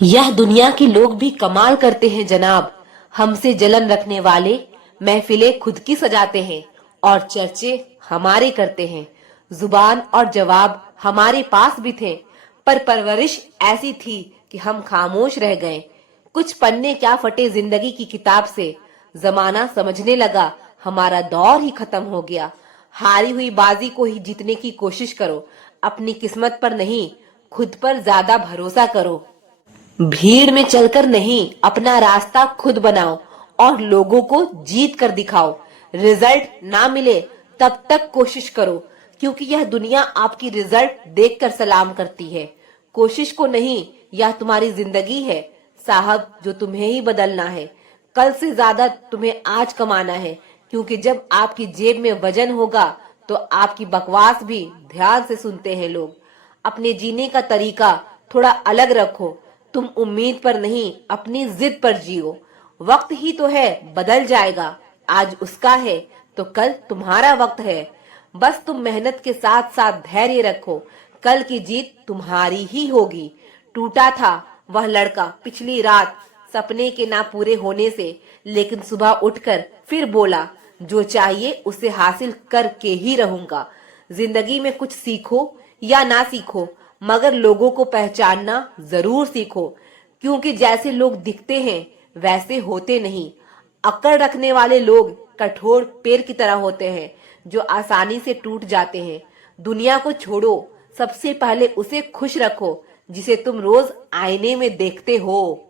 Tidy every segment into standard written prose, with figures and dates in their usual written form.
यह दुनिया के लोग भी कमाल करते हैं जनाब। हमसे जलन रखने वाले महफिलें खुद की सजाते हैं और चर्चे हमारे करते हैं। जुबान और जवाब हमारे पास भी थे, पर परवरिश ऐसी थी कि हम खामोश रह गए। कुछ पन्ने क्या फटे जिंदगी की किताब से। जमाना समझने लगा हमारा दौर ही खत्म हो गया। हारी हुई बाजी को ही जीतने की कोशिश करो, अपनी किस्मत पर नहीं, खुद पर ज्यादा भरोसा करो। भीड़ में चलकर नहीं, अपना रास्ता खुद बनाओ और लोगों को जीत कर दिखाओ। रिजल्ट ना मिले तब तक कोशिश करो, क्योंकि यह दुनिया आपकी रिजल्ट देखकर सलाम करती है। कोशिश को नहीं, यह तुम्हारी जिंदगी है साहब, जो तुम्हें ही बदलना है। कल से ज्यादा तुम्हें आज कमाना है, क्योंकि जब आपकी जेब में वजन होगा तो आपकी बकवास भी ध्यान से सुनते हैं लोग। अपने जीने का तरीका थोड़ा अलग रखो। तुम उम्मीद पर नहीं, अपनी जिद पर जियो। वक्त ही तो है, बदल जाएगा। आज उसका है तो कल तुम्हारा वक्त है। बस तुम मेहनत के साथ साथ धैर्य रखो, कल की जीत तुम्हारी ही होगी। टूटा था वह लड़का पिछली रात सपने के ना पूरे होने से, लेकिन सुबह उठकर फिर बोला जो चाहिए उसे हासिल करके ही रहूंगा। जिंदगी में कुछ सीखो या ना सीखो, मगर लोगों को पहचानना जरूर सीखो, क्योंकि जैसे लोग दिखते हैं वैसे होते नहीं। अकड़ रखने वाले लोग कठोर पेड़ की तरह होते हैं जो आसानी से टूट जाते हैं। दुनिया को छोड़ो, सबसे पहले उसे खुश रखो जिसे तुम रोज आईने में देखते हो।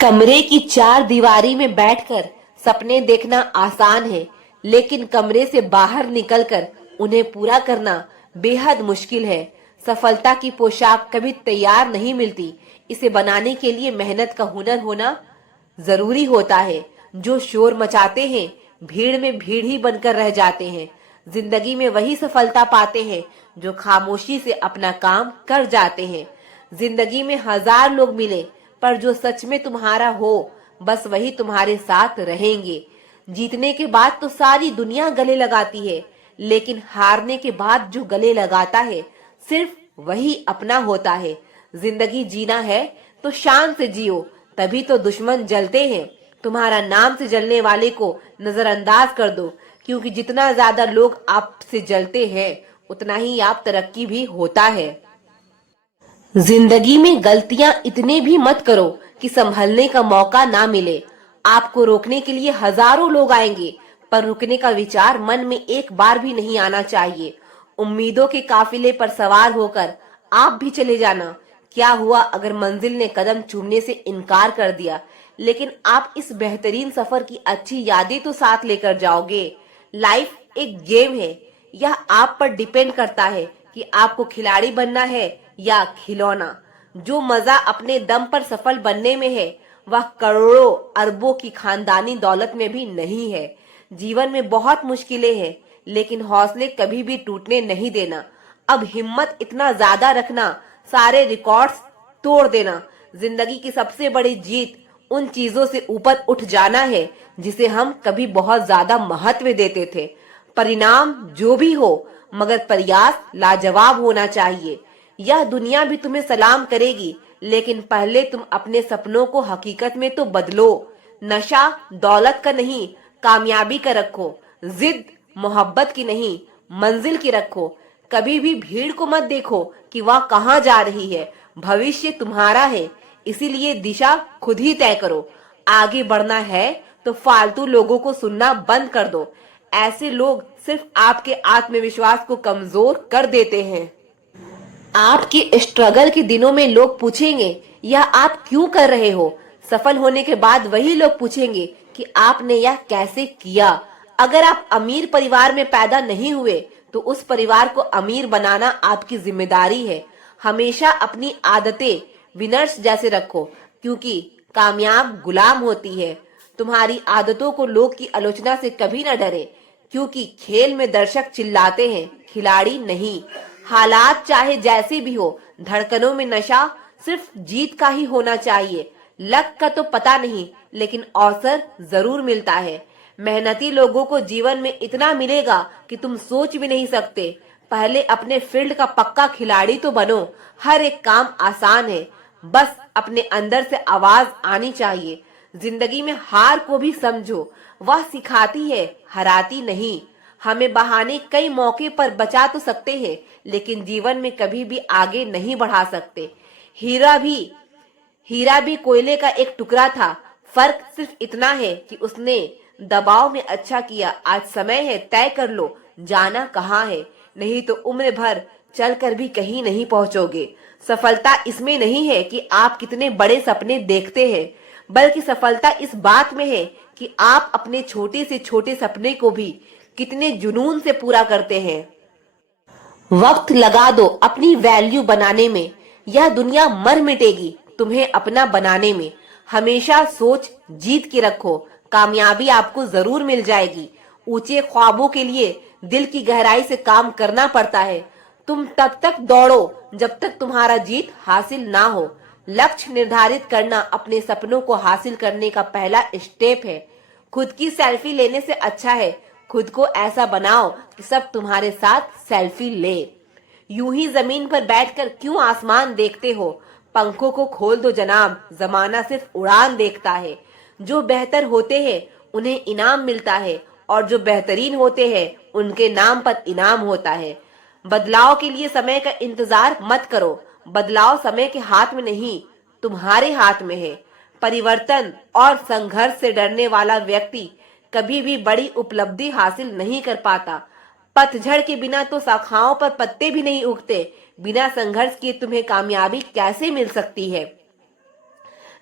कमरे की चार दीवारी में बैठकर सपने देखना आसान है, लेकिन कमरे से बाहर निकलकर उन्हें पूरा करना बेहद मुश्किल है। सफलता की पोशाक कभी तैयार नहीं मिलती, इसे बनाने के लिए मेहनत का हुनर होना जरूरी होता है। जो शोर मचाते हैं भीड़ में भीड़ ही बनकर रह जाते हैं। जिंदगी में वही सफलता पाते हैं जो खामोशी से अपना काम कर जाते हैं। जिंदगी में हजार लोग मिले, पर जो सच में तुम्हारा हो बस वही तुम्हारे साथ रहेंगे। जीतने के बाद तो सारी दुनिया गले लगाती है, लेकिन हारने के बाद जो गले लगाता है सिर्फ वही अपना होता है। जिंदगी जीना है तो शान से जियो, तभी तो दुश्मन जलते हैं। तुम्हारा नाम से जलने वाले को नजरअंदाज कर दो, क्योंकि जितना ज्यादा लोग आपसे जलते हैं उतना ही आप तरक्की भी होता है। जिंदगी में गलतियां इतने भी मत करो कि संभलने का मौका ना मिले। आपको रोकने के लिए हजारों लोग आएंगे, पर रुकने का विचार मन में एक बार भी नहीं आना चाहिए। उम्मीदों के काफिले पर सवार होकर आप भी चले जाना। क्या हुआ अगर मंजिल ने कदम चूमने से इनकार कर दिया, लेकिन आप इस बेहतरीन सफर की अच्छी यादें तो साथ लेकर जाओगे। लाइफ एक गेम है, यह आप पर डिपेंड करता है कि आपको खिलाड़ी बनना है या खिलौना। जो मजा अपने दम पर सफल बनने में है, वह करोड़ों अरबों की खानदानी दौलत में भी नहीं है। जीवन में बहुत मुश्किलें हैं, लेकिन हौसले कभी भी टूटने नहीं देना। अब हिम्मत इतना ज्यादा रखना, सारे रिकॉर्ड्स तोड़ देना। जिंदगी की सबसे बड़ी जीत उन चीजों से ऊपर उठ जाना है जिसे हम कभी बहुत ज्यादा महत्व देते थे। परिणाम जो भी हो, मगर प्रयास लाजवाब होना चाहिए। यह दुनिया भी तुम्हें सलाम करेगी, लेकिन पहले तुम अपने सपनों को हकीकत में तो बदलो। नशा दौलत का नहीं, कामयाबी का रखो। जिद मोहब्बत की नहीं, मंजिल की रखो। कभी भी भीड़ को मत देखो कि वह कहाँ जा रही है। भविष्य तुम्हारा है, इसीलिए दिशा खुद ही तय करो। आगे बढ़ना है तो फालतू लोगों को सुनना बंद कर दो। ऐसे लोग सिर्फ आपके आत्मविश्वास को कमजोर कर देते हैं। आपके स्ट्रगल के दिनों में लोग पूछेंगे यह आप क्यों कर रहे हो। सफल होने के बाद वही लोग पूछेंगे कि आपने यह कैसे किया। अगर आप अमीर परिवार में पैदा नहीं हुए तो उस परिवार को अमीर बनाना आपकी जिम्मेदारी है। हमेशा अपनी आदतें विनर्स जैसे रखो, क्योंकि कामयाब गुलाम होती है। तुम्हारी आदतों को लोग की आलोचना से कभी न डरे, क्योंकि खेल में दर्शक चिल्लाते हैं, खिलाड़ी नहीं। हालात चाहे जैसे भी हो, धड़कनों में नशा सिर्फ जीत का ही होना चाहिए। लक का तो पता नहीं, लेकिन अवसर जरूर मिलता है। मेहनती लोगों को जीवन में इतना मिलेगा कि तुम सोच भी नहीं सकते। पहले अपने फील्ड का पक्का खिलाड़ी तो बनो। हर एक काम आसान है, बस अपने अंदर से आवाज आनी चाहिए। जिंदगी में हार को भी समझो, वह सिखाती है, हराती नहीं। हमें बहाने कई मौके पर बचा तो सकते हैं, लेकिन जीवन में कभी भी आगे नहीं बढ़ा सकते। हीरा भी हीरा भी कोयले का एक टुकड़ा था। फर्क सिर्फ इतना है कि उसने दबाव में अच्छा किया। आज समय है, तय कर लो जाना कहाँ है, नहीं तो उम्र भर चलकर भी कहीं नहीं पहुंचोगे। सफलता इसमें नहीं है कि आप कितने बड़े सपने देखते हैं, बल्कि सफलता इस बात में है कि आप अपने छोटे से छोटे सपने को भी कितने जुनून से पूरा करते हैं। वक्त लगा दो अपनी वैल्यू बनाने में, यह दुनिया मर मिटेगी तुम्हें अपना बनाने में। हमेशा सोच जीत के रखो, कामयाबी आपको जरूर मिल जाएगी। ऊंचे ख्वाबों के लिए दिल की गहराई से काम करना पड़ता है। तुम तब तक दौड़ो जब तक तुम्हारा जीत हासिल ना हो। लक्ष्य निर्धारित करना अपने सपनों को हासिल करने का पहला स्टेप है। खुद की सेल्फी लेने से अच्छा है खुद को ऐसा बनाओ कि सब तुम्हारे साथ सेल्फी ले। यूं ही जमीन पर बैठकर क्यों आसमान देखते हो, पंखों को खोल दो जनाब, जमाना सिर्फ उड़ान देखता है। जो बेहतर होते हैं उन्हें इनाम मिलता है, और जो बेहतरीन होते हैं उनके नाम पर इनाम होता है। बदलाव के लिए समय का इंतजार मत करो, बदलाव समय के हाथ में नहीं तुम्हारे हाथ में है। परिवर्तन और संघर्ष से डरने वाला व्यक्ति कभी भी बड़ी उपलब्धि हासिल नहीं कर पाता। पतझड़ के बिना तो शाखाओं पर पत्ते भी नहीं उगते। बिना संघर्ष किए तुम्हें कामयाबी कैसे मिल सकती है।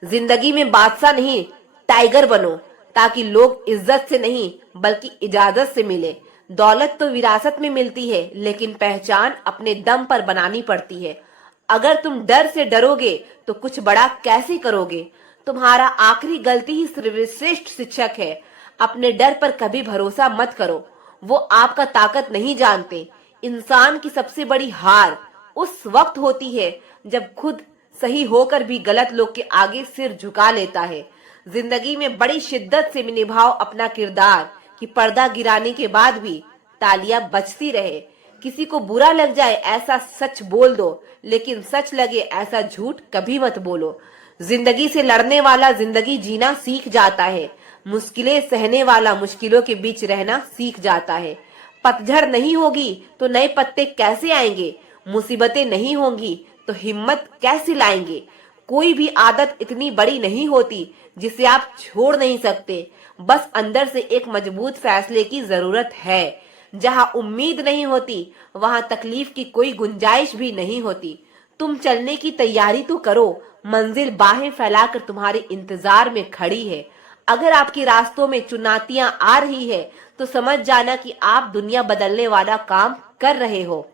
जिंदगी में बादशाह नहीं टाइगर बनो, ताकि लोग इज्जत से नहीं बल्कि इजाजत से मिले। दौलत तो विरासत में मिलती है, लेकिन पहचान अपने दम पर बनानी पड़ती है। अगर तुम डर से डरोगे तो कुछ बड़ा कैसे करोगे। तुम्हारा आखिरी गलती ही सर्वश्रेष्ठ शिक्षक है। अपने डर पर कभी भरोसा मत करो, वो आपका ताकत नहीं जानते। इंसान की सबसे बड़ी हार उस वक्त होती है जब खुद सही होकर भी गलत लोग के आगे सिर झुका लेता है। जिंदगी में बड़ी शिद्दत से निभाओ अपना किरदार, कि पर्दा गिराने के बाद भी तालियां बजती रहे। किसी को बुरा लग जाए ऐसा सच बोल दो, लेकिन सच लगे ऐसा झूठ कभी मत बोलो। जिंदगी से लड़ने वाला जिंदगी जीना सीख जाता है। मुश्किलें सहने वाला मुश्किलों के बीच रहना सीख जाता है। पतझड़ नहीं होगी तो नए पत्ते कैसे आएंगे। मुसीबतें नहीं होंगी तो हिम्मत कैसे लाएंगे। कोई भी आदत इतनी बड़ी नहीं होती जिसे आप छोड़ नहीं सकते। बस अंदर से एक मजबूत फैसले की जरूरत है। जहां उम्मीद नहीं होती वहां तकलीफ की कोई गुंजाइश भी नहीं होती। तुम चलने की तैयारी तो करो, मंजिल बाहें फैलाकर तुम्हारे इंतजार में खड़ी है। अगर आपके रास्तों में चुनौतियां आ रही है तो समझ जाना कि आप दुनिया बदलने वाला काम कर रहे हो।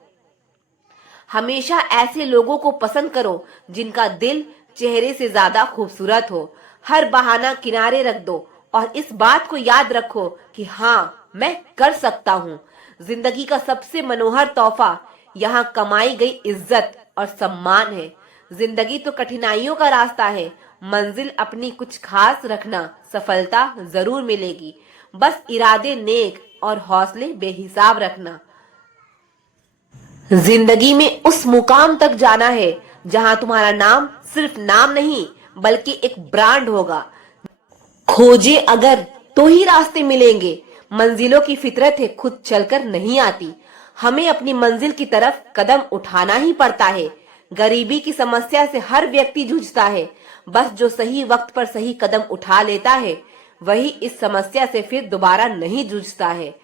हमेशा ऐसे लोगों को पसंद करो जिनका दिल चेहरे से ज्यादा खूबसूरत हो। हर बहाना किनारे रख दो और इस बात को याद रखो कि हाँ, मैं कर सकता हूँ। जिंदगी का सबसे मनोहर तोहफा यहाँ कमाई गई इज्जत और सम्मान है। जिंदगी तो कठिनाइयों का रास्ता है, मंजिल अपनी कुछ खास रखना, सफलता जरूर मिलेगी। बस इरादे नेक और हौसले बेहिसाब रखना। जिंदगी में उस मुकाम तक जाना है जहां तुम्हारा नाम सिर्फ नाम नहीं बल्कि एक ब्रांड होगा। खोजे अगर तो ही रास्ते मिलेंगे। मंजिलों की फितरत है खुद चलकर नहीं आती। हमें अपनी मंजिल की तरफ कदम उठाना ही पड़ता है। गरीबी की समस्या से हर व्यक्ति जूझता है। बस जो सही वक्त पर सही कदम उठा लेता है वही इस समस्या से फिर दोबारा नहीं जूझता है।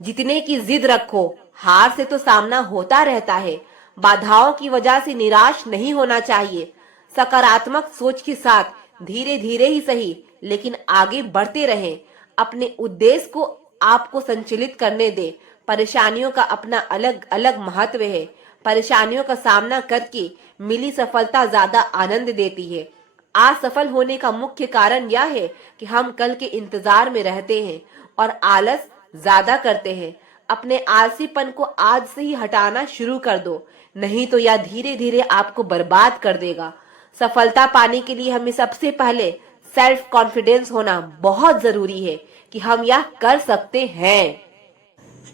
जीतने की जिद रखो, हार से तो सामना होता रहता है। बाधाओं की वजह से निराश नहीं होना चाहिए। सकारात्मक सोच के साथ धीरे धीरे ही सही लेकिन आगे बढ़ते रहें। अपने उद्देश्य को आपको संचालित करने दे। परेशानियों का अपना अलग अलग महत्व है। परेशानियों का सामना करके मिली सफलता ज्यादा आनंद देती है। आज सफल होने का मुख्य कारण यह है कि हम कल के इंतजार में रहते हैं और आलस ज्यादा करते हैं। अपने आलसीपन को आज से ही हटाना शुरू कर दो, नहीं तो यह धीरे धीरे आपको बर्बाद कर देगा। सफलता पाने के लिए हमें सबसे पहले सेल्फ कॉन्फिडेंस होना बहुत जरूरी है कि हम यह कर सकते हैं।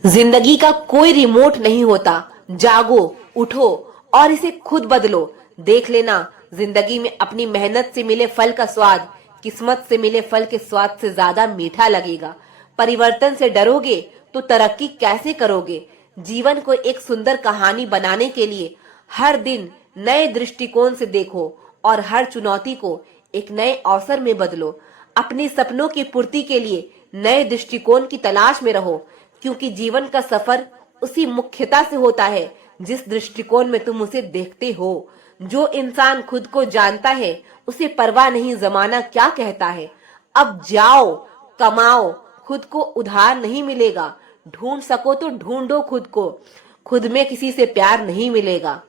जिंदगी का कोई रिमोट नहीं होता। जागो, उठो और इसे खुद बदलो। देख लेना जिंदगी में अपनी मेहनत से मिले फल का स्वाद किस्मत से मिले फल के स्वाद से ज्यादा मीठा लगेगा। परिवर्तन से डरोगे तो तरक्की कैसे करोगे? जीवन को एक सुंदर कहानी बनाने के लिए हर दिन नए दृष्टिकोण से देखो और हर चुनौती को एक नए अवसर में बदलो। अपने सपनों की पूर्ति के लिए नए दृष्टिकोण की तलाश में रहो, क्योंकि जीवन का सफर उसी मुख्यता से होता है जिस दृष्टिकोण में तुम उसे देखते हो। जो इंसान खुद को जानता है उसे परवाह नहीं जमाना क्या कहता है। अब जाओ, कमाओ, खुद को उधार नहीं मिलेगा। ढूंढ सको तो ढूंढो खुद को, खुद में किसी से प्यार नहीं मिलेगा।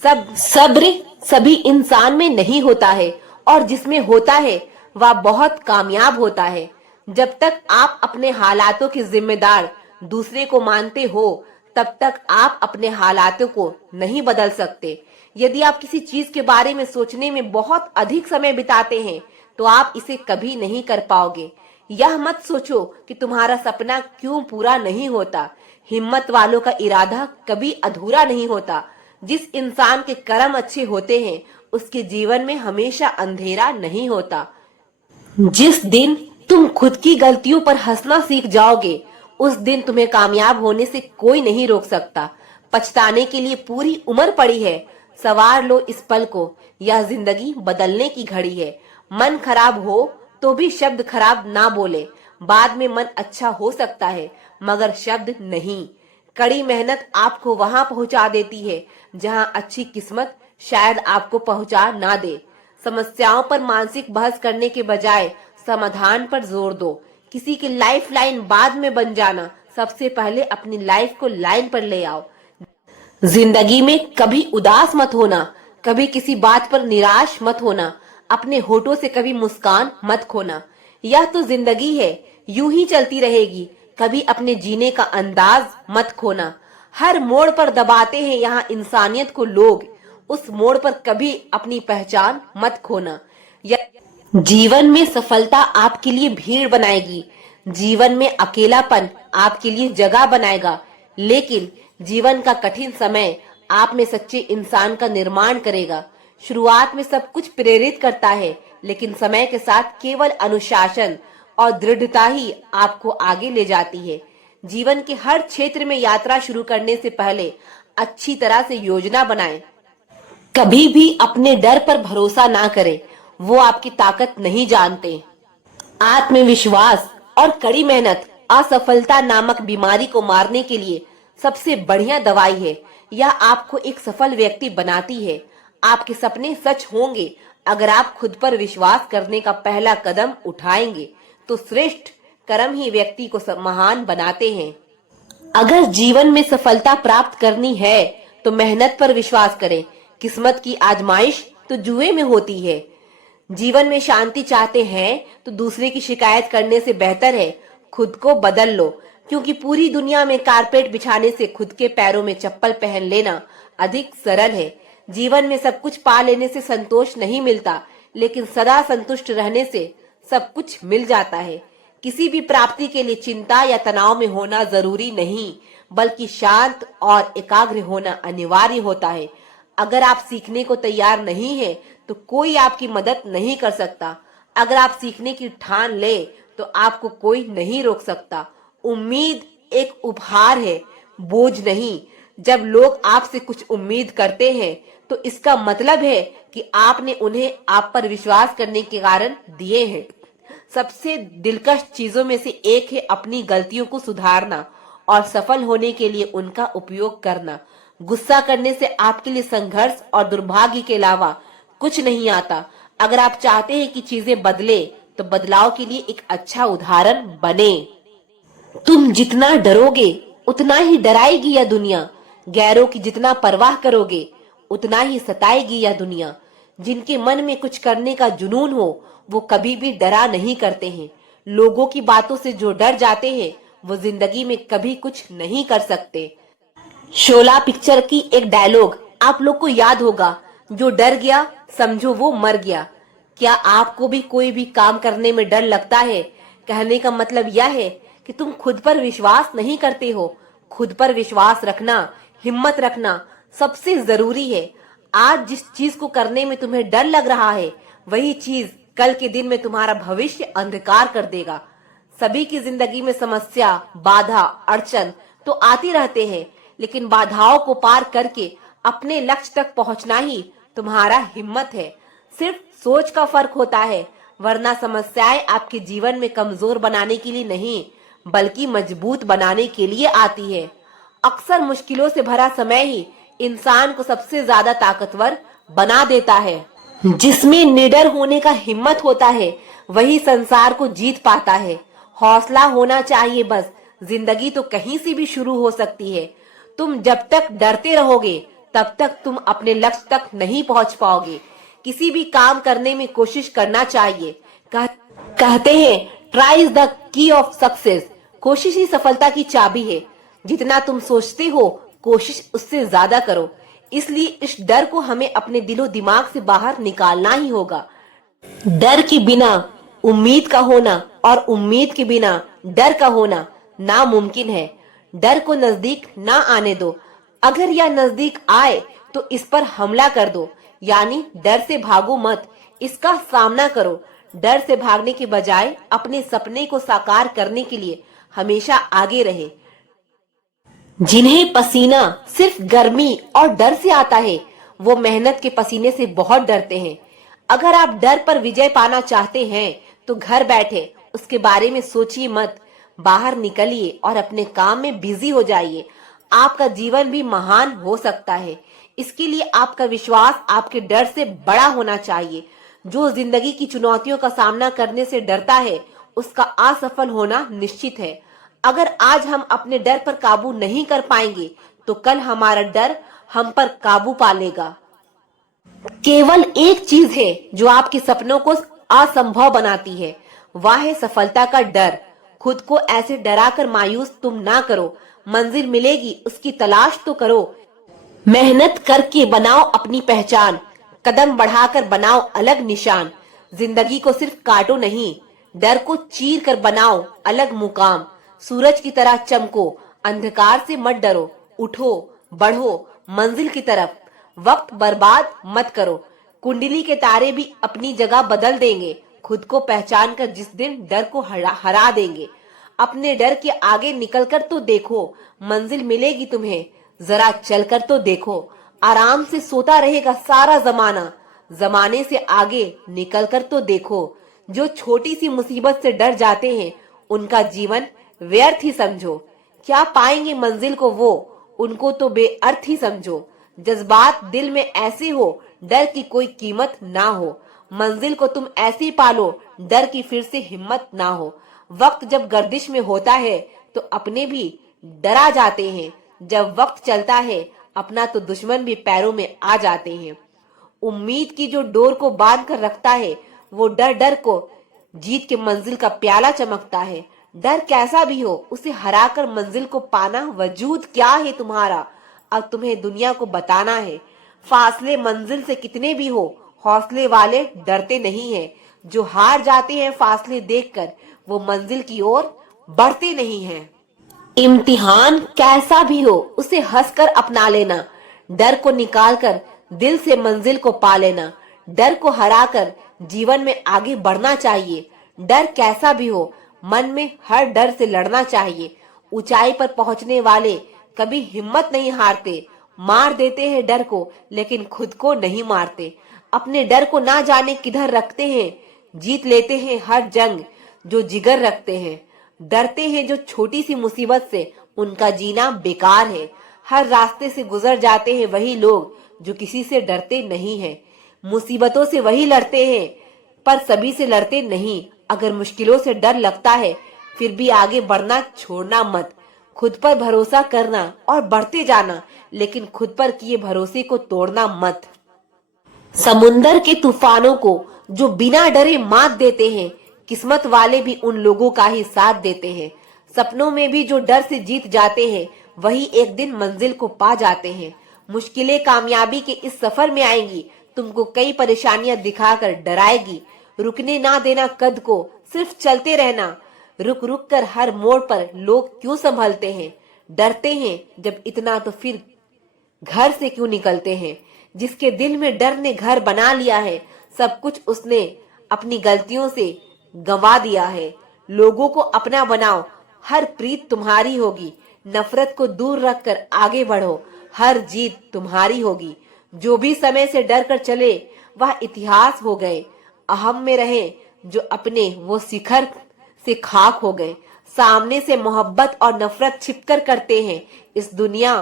सब्र सभी इंसान में नहीं होता है और जिसमें होता है वह बहुत कामयाब होता है। जब तक आप अपने हालातों के जिम्मेदार दूसरे को मानते हो तब तक आप अपने हालातों को नहीं बदल सकते। यदि आप किसी चीज के बारे में सोचने में बहुत अधिक समय बिताते हैं तो आप इसे कभी नहीं कर पाओगे। यह मत सोचो कि तुम्हारा सपना क्यों पूरा नहीं होता। हिम्मत वालों का इरादा कभी अधूरा नहीं होता। जिस इंसान के कर्म अच्छे होते हैं उसके जीवन में हमेशा अंधेरा नहीं होता। जिस दिन तुम खुद की गलतियों पर हंसना सीख जाओगे उस दिन तुम्हें कामयाब होने से कोई नहीं रोक सकता। पछताने के लिए पूरी उम्र पड़ी है। सवार लो इस पल को, यह जिंदगी बदलने की घड़ी है। मन खराब हो तो भी शब्द खराब ना बोले। बाद में मन अच्छा हो सकता है मगर शब्द नहीं। कड़ी मेहनत आपको वहां पहुंचा देती है जहां अच्छी किस्मत शायद आपको पहुंचा ना दे। समस्याओं पर मानसिक बहस करने के बजाय समाधान पर जोर दो। किसी की लाइफ लाइन बाद में बन जाना, सबसे पहले अपनी लाइफ को लाइन पर ले आओ। जिंदगी में कभी उदास मत होना, कभी किसी बात पर निराश मत होना, अपने होठों से कभी मुस्कान मत खोना। यह तो जिंदगी है, यूं ही चलती रहेगी। कभी अपने जीने का अंदाज मत खोना। हर मोड़ पर दबाते हैं यहाँ इंसानियत को लोग, उस मोड़ पर कभी अपनी पहचान मत खोना। जीवन में सफलता आपके लिए भीड़ बनाएगी, जीवन में अकेलापन आपके लिए जगह बनाएगा, लेकिन जीवन का कठिन समय आप में सच्चे इंसान का निर्माण करेगा। शुरुआत में सब कुछ प्रेरित करता है, लेकिन समय के साथ केवल अनुशासन और दृढ़ता ही आपको आगे ले जाती है। जीवन के हर क्षेत्र में यात्रा शुरू करने से पहले अच्छी तरह से योजना बनाएं। कभी भी अपने डर पर भरोसा ना करें, वो आपकी ताकत नहीं जानते। आत्मविश्वास और कड़ी मेहनत असफलता नामक बीमारी को मारने के लिए सबसे बढ़िया दवाई है। यह आपको एक सफल व्यक्ति बनाती है। आपके सपने सच होंगे अगर आप खुद पर विश्वास करने का पहला कदम उठाएंगे। तो श्रेष्ठ कर्म ही व्यक्ति को महान बनाते हैं। अगर जीवन में सफलता प्राप्त करनी है तो मेहनत पर विश्वास करें। किस्मत की आजमाइश तो जुए में होती है। जीवन में शांति चाहते हैं तो दूसरे की शिकायत करने से बेहतर है खुद को बदल लो, क्योंकि पूरी दुनिया में कारपेट बिछाने से खुद के पैरों में चप्पल पहन लेना अधिक सरल है। जीवन में सब कुछ पा लेने से संतोष नहीं मिलता, लेकिन सदा संतुष्ट रहने से सब कुछ मिल जाता है। किसी भी प्राप्ति के लिए चिंता या तनाव में होना जरूरी नहीं, बल्कि शांत और एकाग्र होना अनिवार्य होता है। अगर आप सीखने को तैयार नहीं है तो कोई आपकी मदद नहीं कर सकता। अगर आप सीखने की ठान ले तो आपको कोई नहीं रोक सकता। उम्मीद एक उपहार है, बोझ नहीं। जब लोग आपसे कुछ उम्मीद करते हैं तो इसका मतलब है कि आपने उन्हें आप पर विश्वास करने के कारण दिए हैं। सबसे दिलकश चीजों में से एक है अपनी गलतियों को सुधारना और सफल होने के लिए उनका उपयोग करना। गुस्सा करने से आपके लिए संघर्ष और दुर्भाग्य के अलावा कुछ नहीं आता। अगर आप चाहते हैं कि चीजें बदले तो बदलाव के लिए एक अच्छा उदाहरण बने। तुम जितना डरोगे उतना ही डराएगी यह दुनिया। गैरों की जितना परवाह करोगे उतना ही सताएगी यह दुनिया। जिनके मन में कुछ करने का जुनून हो वो कभी भी डरा नहीं करते हैं। लोगों की बातों से जो डर जाते हैं वो जिंदगी में कभी कुछ नहीं कर सकते। शोला पिक्चर की एक डायलॉग आप लोग को याद होगा, जो डर गया समझो वो मर गया। क्या आपको भी कोई भी काम करने में डर लगता है? कहने का मतलब यह है कि तुम खुद पर विश्वास नहीं करते हो। खुद पर विश्वास रखना, हिम्मत रखना सबसे जरूरी है। आज जिस चीज को करने में तुम्हें डर लग रहा है, वही चीज कल के दिन में तुम्हारा भविष्य अंधकार कर देगा। सभी की जिंदगी में समस्या, बाधा, अड़चन तो आती रहते हैं, लेकिन बाधाओं को पार करके अपने लक्ष्य तक पहुंचना ही तुम्हारा हिम्मत है। सिर्फ सोच का फर्क होता है, वरना समस्याएं आपके जीवन में कमजोर बनाने के लिए नहीं, बल्कि मजबूत बनाने के लिए आती है। अक्सर मुश्किलों से भरा समय ही इंसान को सबसे ज्यादा ताकतवर बना देता है। जिसमें निडर होने का हिम्मत होता है, वही संसार को जीत पाता है। हौसला होना चाहिए बस। जिंदगी तो कहीं से भी शुरू हो सकती है। तुम जब तक डरते रहोगे, तब तक तुम अपने लक्ष्य तक नहीं पहुंच पाओगे। किसी भी काम करने में कोशिश करना चाहिए। कहते हैं try is the key of success. कोशिश ही सफलता की चाबी है। जितना तुम सोचते हो, कोशिश उससे ज्यादा करो। इसलिए इस डर को हमें अपने दिलो दिमाग से बाहर निकालना ही होगा। डर के बिना उम्मीद का होना और उम्मीद के बिना डर का होना नामुमकिन है। डर को नजदीक ना आने दो। अगर यह नजदीक आए तो इस पर हमला कर दो। यानी डर से भागो मत, इसका सामना करो। डर से भागने के बजाय अपने सपने को साकार करने के लिए हमेशा आगे रहे। जिन्हें पसीना सिर्फ गर्मी और डर से आता है, वो मेहनत के पसीने से बहुत डरते हैं। अगर आप डर पर विजय पाना चाहते हैं तो घर बैठे उसके बारे में सोचिए मत। बाहर निकलिए और अपने काम में बिजी हो जाइए। आपका जीवन भी महान हो सकता है। इसके लिए आपका विश्वास आपके डर से बड़ा होना चाहिए। जो जिंदगी की चुनौतियों का सामना करने से डरता है, उसका असफल होना निश्चित है। अगर आज हम अपने डर पर काबू नहीं कर पाएंगे, तो कल हमारा डर हम पर काबू पा लेगा। केवल एक चीज है जो आपके सपनों को असंभव बनाती है, वह है सफलता का डर। खुद को ऐसे डरा कर मायूस तुम ना करो। मंजिल मिलेगी, उसकी तलाश तो करो। मेहनत करके बनाओ अपनी पहचान। कदम बढ़ाकर बनाओ अलग निशान। जिंदगी को सिर्फ काटो नहीं, डर को चीर कर बनाओ अलग मुकाम। सूरज की तरह चमको, अंधकार से मत डरो। उठो, बढ़ो मंजिल की तरफ। वक्त बर्बाद मत करो। कुंडली के तारे भी अपनी जगह बदल देंगे। खुद को पहचान कर जिस दिन डर को हरा देंगे। अपने डर के आगे निकलकर तो देखो, मंजिल मिलेगी तुम्हें। जरा चलकर तो देखो, आराम से सोता रहेगा सारा जमाना। जमाने से आगे निकलकर तो देखो। जो छोटी सी मुसीबत से डर जाते हैं, उनका जीवन व्यर्थ ही समझो। क्या पाएंगे मंजिल को वो, उनको तो बेअर्थ ही समझो। जज्बात दिल में ऐसे हो, डर की कोई कीमत ना हो। मंजिल को तुम ऐसी पालो, डर की फिर से हिम्मत ना हो। वक्त जब गर्दिश में होता है तो अपने भी डरा जाते हैं। जब वक्त चलता है, अपना तो दुश्मन भी पैरों में आ जाते हैं। उम्मीद की जो डोर को बांध कर रखता है, वो डर डर को जीत के मंजिल का प्याला चमकता है। डर कैसा भी हो, उसे हराकर मंजिल को पाना वजूद क्या है तुम्हारा, अब तुम्हें दुनिया को बताना है। फासले मंजिल से कितने भी हो, हौसले वाले डरते नहीं हैं। जो हार जाते हैं फासले देखकर, वो मंजिल की ओर बढ़ते नहीं हैं। इम्तिहान कैसा भी हो, उसे हंसकर अपना लेना। डर को निकालकर दिल से मंजिल को पा लेना। डर को हराकर जीवन में आगे बढ़ना चाहिए। डर कैसा भी हो, मन में हर डर से लड़ना चाहिए। ऊंचाई पर पहुंचने वाले कभी हिम्मत नहीं हारते। मार देते हैं डर को, लेकिन खुद को नहीं मारते। अपने डर को ना जाने किधर रखते हैं, जीत लेते हैं हर जंग जो जिगर रखते हैं। डरते हैं जो छोटी सी मुसीबत से, उनका जीना बेकार है। हर रास्ते से गुजर जाते हैं वही लोग जो किसी से डरते नहीं हैं। मुसीबतों से वही लड़ते हैं, पर सभी से लड़ते नहीं। अगर मुश्किलों से डर लगता है, फिर भी आगे बढ़ना छोड़ना मत। खुद पर भरोसा करना और बढ़ते जाना, लेकिन खुद पर किए भरोसे को तोड़ना मत। समुंदर के तूफानों को जो बिना डरे मात देते हैं, किस्मत वाले भी उन लोगों का ही साथ देते हैं। सपनों में भी जो डर से जीत जाते हैं, वही एक दिन मंजिल को पा जाते हैं। मुश्किलें कामयाबी के इस सफर में आएंगी, तुमको कई परेशानियां दिखाकर डराएगी। रुकने ना देना कद को, सिर्फ चलते रहना। रुक रुक कर हर मोड़ पर लोग क्यों संभलते हैं। डरते हैं जब इतना तो फिर घर से क्यों निकलते हैं। जिसके दिल में डर ने घर बना लिया है, सब कुछ उसने अपनी गलतियों से गंवा दिया है। लोगों को अपना बनाओ, हर प्रीत तुम्हारी होगी। नफरत को दूर रखकर आगे बढ़ो, हर जीत तुम्हारी होगी। जो भी समय से डर कर चले वह इतिहास हो गए। अहम में रहे जो अपने वो शिखर से खाक हो गए। सामने से मोहब्बत और नफरत छिपकर करते हैं इस दुनिया,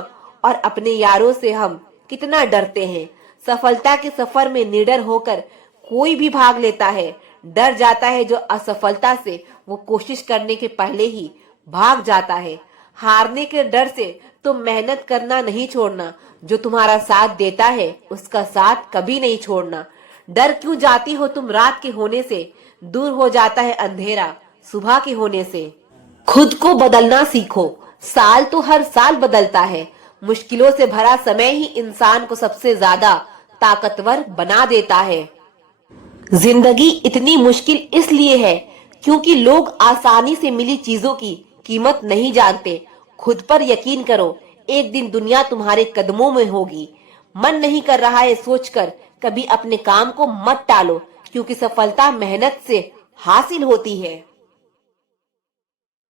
और अपने यारों से हम कितना डरते हैं। सफलता के सफर में निडर होकर कोई भी भाग लेता है। डर जाता है जो असफलता से, वो कोशिश करने के पहले ही भाग जाता है। हारने के डर से तुम मेहनत करना नहीं छोड़ना। जो तुम्हारा साथ देता है उसका साथ कभी नहीं छोड़ना। डर क्यों जाती हो तुम रात के होने से, दूर हो जाता है अंधेरा सुबह के होने से। खुद को बदलना सीखो, साल तो हर साल बदलता है। मुश्किलों से भरा समय ही इंसान को सबसे ज्यादा ताकतवर बना देता है। जिंदगी इतनी मुश्किल इसलिए है क्योंकि लोग आसानी से मिली चीजों की कीमत नहीं जानते। खुद पर यकीन करो, एक दिन दुनिया तुम्हारे कदमों में होगी। मन नहीं कर रहा है सोचकर कभी अपने काम को मत टालो, क्योंकि सफलता मेहनत से हासिल होती है।